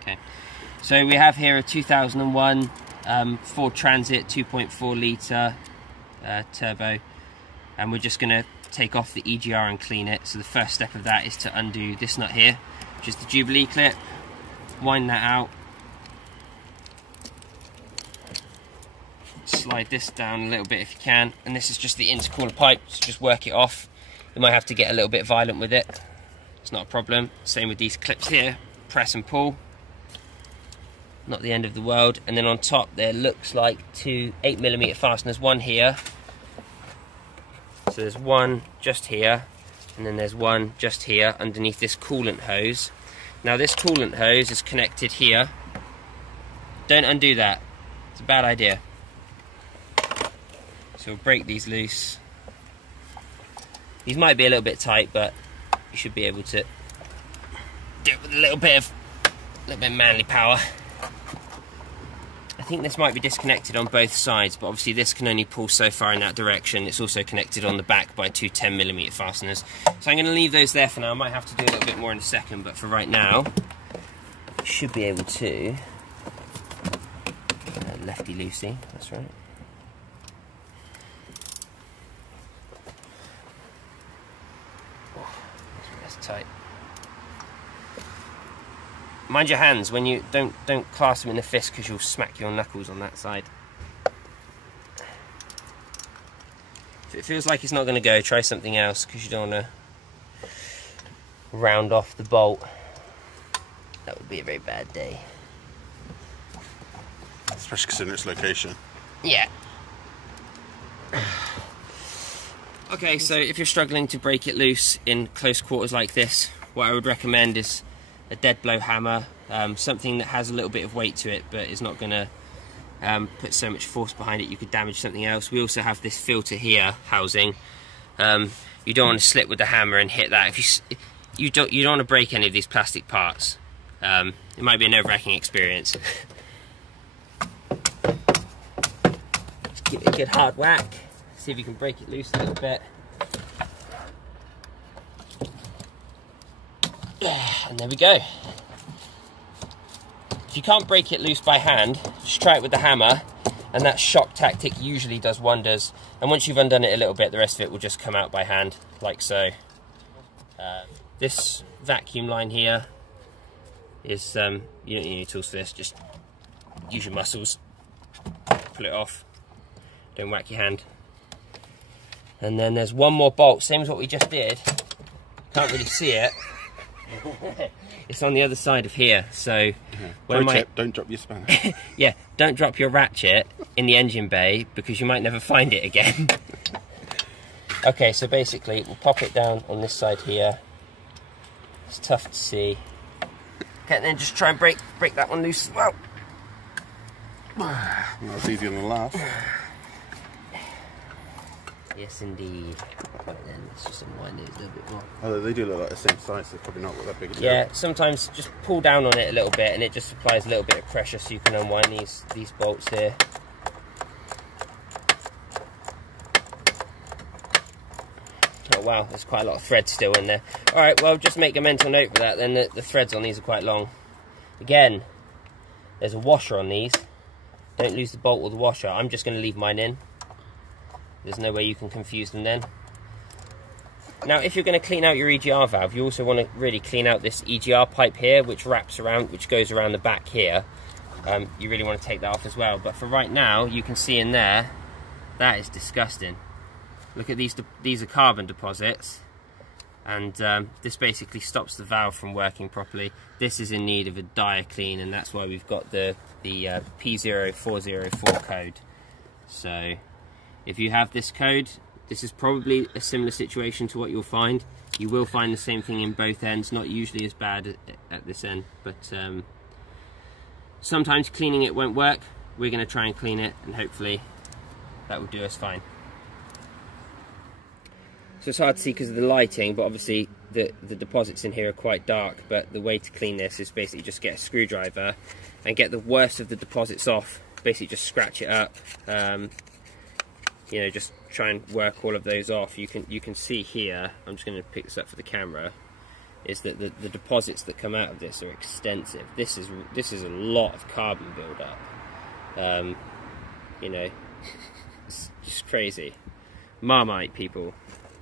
Okay, so we have here a 2001 Ford Transit 2.4 litre turbo, and we're just going to take off the EGR and clean it. So the first step of that is to undo this nut here, which is the Jubilee clip. Wind that out, slide this down a little bit if you can, and this is just the intercooler pipe, so just work it off. You might have to get a little bit violent with it, it's not a problem. Same with these clips here, press and pull, not the end of the world. And then on top there looks like two 8mm fasteners, one here, so there's one just here, and then there's one just here underneath this coolant hose. Now this coolant hose is connected here. Don't undo that, it's a bad idea. So we'll break these loose. These might be a little bit tight, but you should be able to do it with a little bit of manly power. I think this might be disconnected on both sides, but obviously this can only pull so far in that direction. It's also connected on the back by two 10mm fasteners. So I'm going to leave those there for now. I might have to do a little bit more in a second, but for right now, I should be able to. Lefty loosey, that's right. That's tight. Mind your hands when you don't clasp them in the fist, because you'll smack your knuckles on that side. If it feels like it's not going to go, try something else, because you don't want to round off the bolt. That would be a very bad day. Especially considering its location. Yeah. Okay, so if you're struggling to break it loose in close quarters like this, what I would recommend is a dead blow hammer, something that has a little bit of weight to it but is not going to put so much force behind it you could damage something else. We also have this filter here housing. You don't want to slip with the hammer and hit that. If you don't want to break any of these plastic parts. It might be a nerve-wracking experience. Just give it a good hard whack. See if you can break it loose a little bit. And there we go. If you can't break it loose by hand, just try it with the hammer, and that shock tactic usually does wonders. And once you've undone it a little bit, the rest of it will just come out by hand, like so. This vacuum line here is, you don't need any tools for this, just use your muscles, pull it off, don't whack your hand. And then there's one more bolt, same as what we just did, can't really see it. It's on the other side of here, so when don't drop your spanner. Yeah, don't drop your ratchet in the engine bay, because you might never find it again. Okay, so basically we'll pop it down on this side here. It's tough to see. Okay, and then just try and break that one loose as well. That's easier than the last. Yes, indeed. Right then, let's just unwind it a little bit more. Although they do look like the same size, so they're probably not that big a deal. Yeah, sometimes just pull down on it a little bit and it just applies a little bit of pressure so you can unwind these bolts here. Oh wow, there's quite a lot of thread still in there. Alright, well just make a mental note for that then, the threads on these are quite long. Again, there's a washer on these. Don't lose the bolt or the washer. I'm just going to leave mine in. There's no way you can confuse them then. Now if you're going to clean out your EGR valve, you also want to really clean out this EGR pipe here, which wraps around, which goes around the back here. You really want to take that off as well. But for right now, you can see in there, that is disgusting. Look at these are carbon deposits, and this basically stops the valve from working properly. This is in need of a dire clean, and that's why we've got the P0404 code. So if you have this code, this is probably a similar situation to what you'll find. You will find the same thing in both ends, not usually as bad at this end, but sometimes cleaning it won't work. We're going to try and clean it, and hopefully that will do us fine. So it's hard to see because of the lighting, but obviously the deposits in here are quite dark, but the way to clean this is basically just get a screwdriver and get the worst of the deposits off. Basically just scratch it up. You know, just try and work all of those off. You can see here, I'm just going to pick this up for the camera, is that the deposits that come out of this are extensive. This is a lot of carbon build up. You know, it's just crazy. Marmite, people.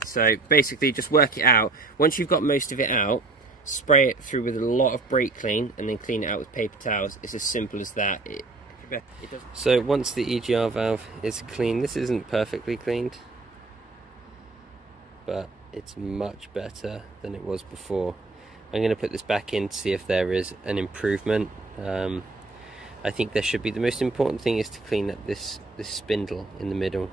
So basically just work it out. Once you've got most of it out, spray it through with a lot of brake clean and then clean it out with paper towels. It's as simple as that. So once the EGR valve is clean, this isn't perfectly cleaned, but it's much better than it was before. I'm going to put this back in to see if there is an improvement. I think there should be. The most important thing is to clean up this spindle in the middle.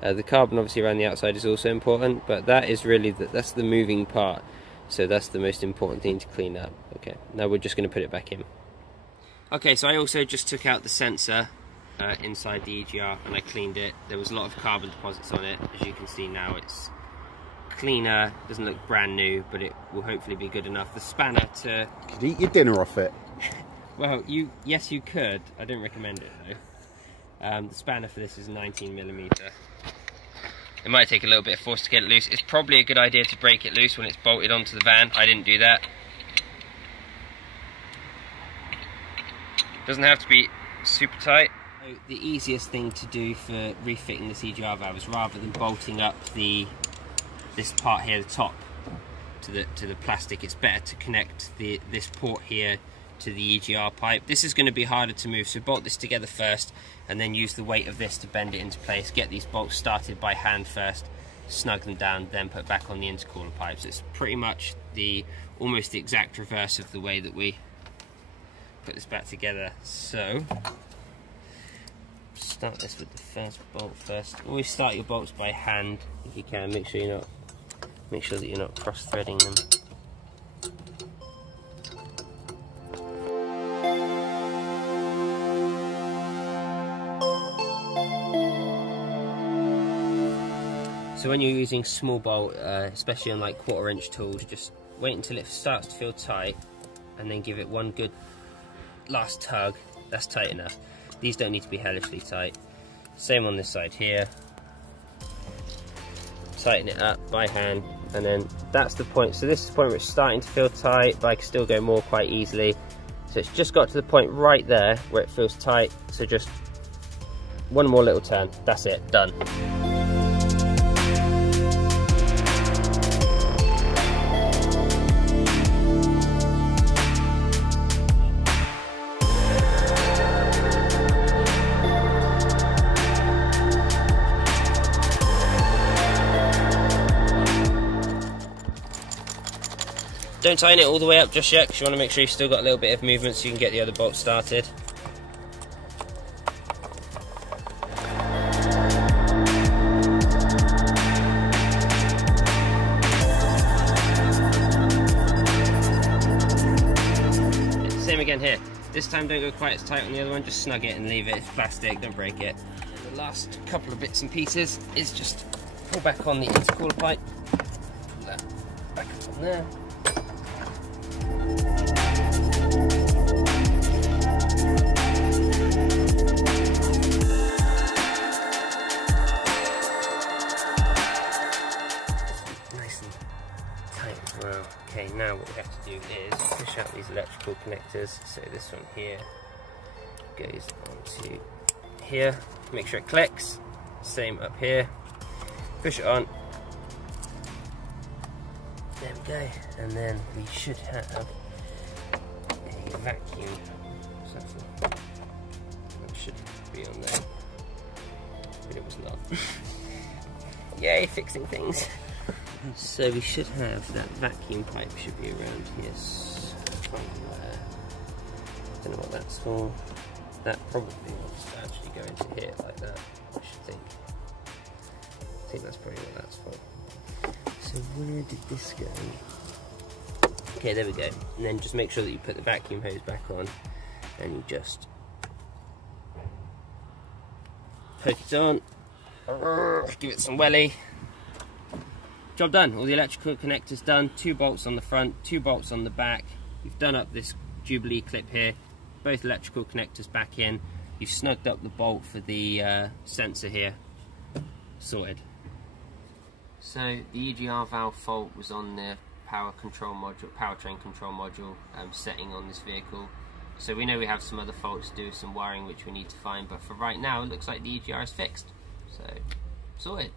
The carbon obviously around the outside is also important, but that is really that's the moving part. So that's the most important thing to clean up. Okay, now we're just going to put it back in. Okay, so I also just took out the sensor inside the EGR and I cleaned it. There was a lot of carbon deposits on it. As you can see now, it's cleaner, doesn't look brand new, but it will hopefully be good enough. The spanner to... Could you eat your dinner off it? Well, yes you could. I don't recommend it though. The spanner for this is 19mm. It might take a little bit of force to get it loose. It's probably a good idea to break it loose when it's bolted onto the van. I didn't do that. Doesn't have to be super tight. So the easiest thing to do for refitting this EGR valve is, rather than bolting up this part here, the top, to the plastic, it's better to connect this port here to the EGR pipe. This is going to be harder to move, so bolt this together first and then use the weight of this to bend it into place. Get these bolts started by hand first, snug them down, then put back on the intercooler pipes. It's pretty much almost the exact reverse of the way that we put this back together. So start this with the first bolt first. Always start your bolts by hand if you can. Make sure that you're not cross-threading them. So when you're using small bolt, especially on like 1/4 inch tools, just wait until it starts to feel tight and then give it one good last tug. That's tight enough. These don't need to be hellishly tight. Same on this side here. Tighten it up by hand, and then that's the point. So this is the point where it's starting to feel tight, but I can still go more quite easily. So it's just got to the point right there where it feels tight. So just one more little turn. That's it, done. Don't tighten it all the way up just yet, because you want to make sure you've still got a little bit of movement so you can get the other bolt started. Same again here. This time don't go quite as tight on the other one, just snug it and leave it. It's plastic, don't break it. The last couple of bits and pieces is just pull back on the intercooler pipe. Pull that back up on there. Okay, now what we have to do is push out these electrical connectors. So this one here goes onto here. Make sure it clicks. Same up here. Push it on. There we go. And then we should have a vacuum. That should be on there. But it was not. Yay, fixing things. So we should have that vacuum pipe should be around here somewhere. Don't know what that's for. That probably wants to actually go into here like that, I should think. I think that's probably what that's for. So where did this go? Okay, there we go. And then just make sure that you put the vacuum hose back on and you just poke it on. Give it some welly. Job done. All the electrical connectors done. 2 bolts on the front, 2 bolts on the back. You've done up this Jubilee clip here. Both electrical connectors back in. You've snugged up the bolt for the sensor here. Sorted. So the EGR valve fault was on the powertrain control module setting on this vehicle. So we know we have some other faults to do, some wiring which we need to find, but for right now it looks like the EGR is fixed. So, sorted.